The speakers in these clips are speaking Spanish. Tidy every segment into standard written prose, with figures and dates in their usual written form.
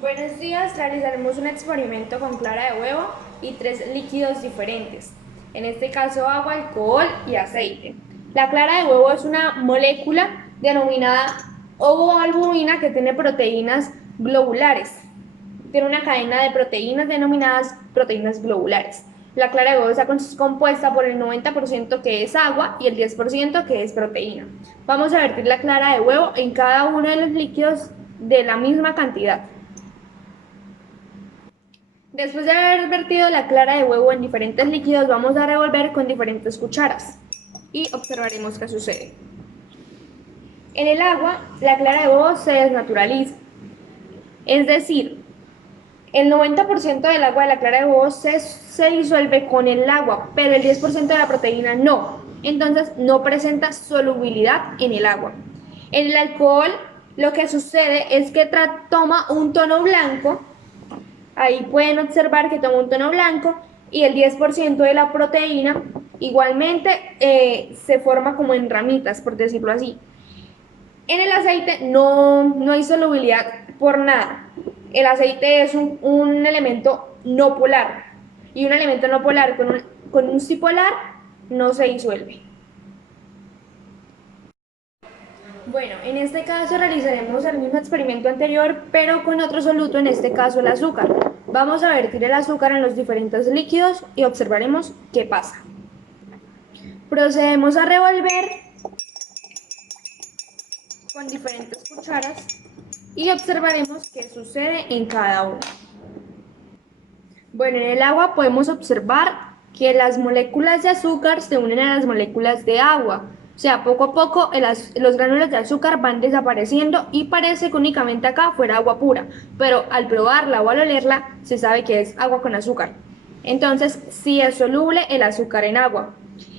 Buenos días, realizaremos un experimento con clara de huevo y tres líquidos diferentes, en este caso agua, alcohol y aceite. La clara de huevo es una molécula denominada ovoalbumina que tiene proteínas globulares. Tiene una cadena de proteínas denominadas proteínas globulares. La clara de huevo está compuesta por el 90% que es agua y el 10% que es proteína. Vamos a vertir la clara de huevo en cada uno de los líquidos de la misma cantidad. Después de haber vertido la clara de huevo en diferentes líquidos, vamos a revolver con diferentes cucharas y observaremos qué sucede. En el agua, la clara de huevo se desnaturaliza, es decir, el 90% del agua de la clara de huevo se disuelve con el agua, pero el 10% de la proteína no. Entonces no presenta solubilidad en el agua. En el alcohol, lo que sucede es que toma un tono blanco. Ahí pueden observar que toma un tono blanco y el 10% de la proteína igualmente se forma como en ramitas, por decirlo así. En el aceite no hay solubilidad por nada. El aceite es un elemento no polar y un elemento no polar con un sí polar no se disuelve. Bueno, en este caso realizaremos el mismo experimento anterior, pero con otro soluto, en este caso el azúcar. Vamos a vertir el azúcar en los diferentes líquidos y observaremos qué pasa. Procedemos a revolver con diferentes cucharas y observaremos qué sucede en cada uno. Bueno, en el agua podemos observar que las moléculas de azúcar se unen a las moléculas de agua. O sea, poco a poco los gránulos de azúcar van desapareciendo y parece que únicamente acá fuera agua pura, pero al probarla o al olerla se sabe que es agua con azúcar. Entonces, sí es soluble el azúcar en agua.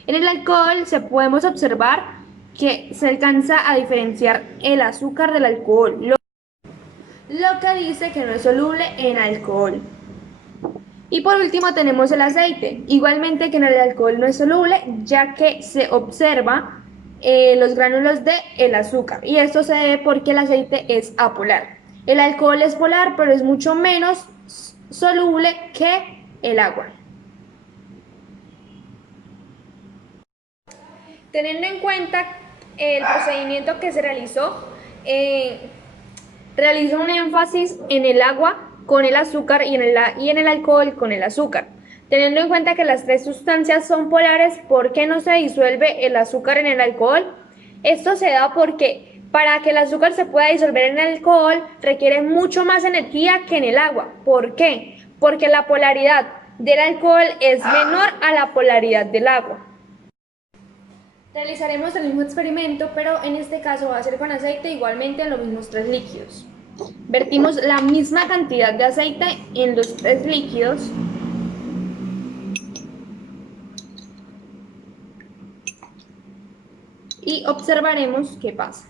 En el alcohol se podemos observar que se alcanza a diferenciar el azúcar del alcohol, lo que dice que no es soluble en alcohol. Y por último tenemos el aceite, igualmente que en el alcohol no es soluble, ya que se observa los gránulos del azúcar, y esto se debe porque el aceite es apolar. El alcohol es polar, pero es mucho menos soluble que el agua. Teniendo en cuenta el procedimiento que se realizó, eh, realizó un énfasis en el agua con el azúcar y en el alcohol con el azúcar. Teniendo en cuenta que las tres sustancias son polares, ¿por qué no se disuelve el azúcar en el alcohol? Esto se da porque para que el azúcar se pueda disolver en el alcohol requiere mucho más energía que en el agua. ¿Por qué? Porque la polaridad del alcohol es menor a la polaridad del agua. Realizaremos el mismo experimento, pero en este caso va a ser con aceite, igualmente en los mismos tres líquidos. Vertimos la misma cantidad de aceite en los tres líquidos y observaremos qué pasa.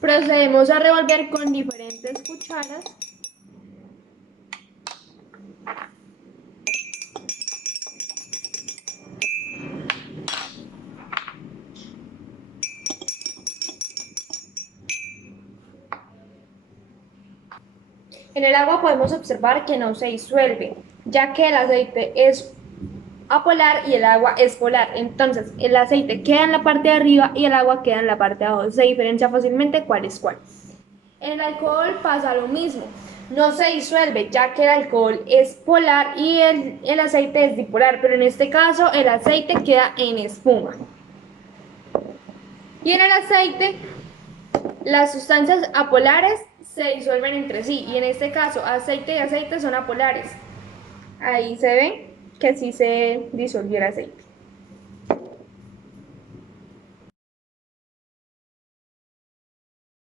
Procedemos a revolver con diferentes cucharas En el agua podemos observar que no se disuelve, ya que el aceite es apolar y el agua es polar. Entonces, el aceite queda en la parte de arriba y el agua queda en la parte de abajo. Se diferencia fácilmente cuál es cuál. En el alcohol pasa lo mismo. No se disuelve, ya que el alcohol es polar y el aceite es dipolar, pero en este caso el aceite queda en espuma. Y en el aceite, las sustancias apolares se disuelven entre sí, y en este caso aceite y aceite son apolares. Ahí se ve que sí se disolvió el aceite.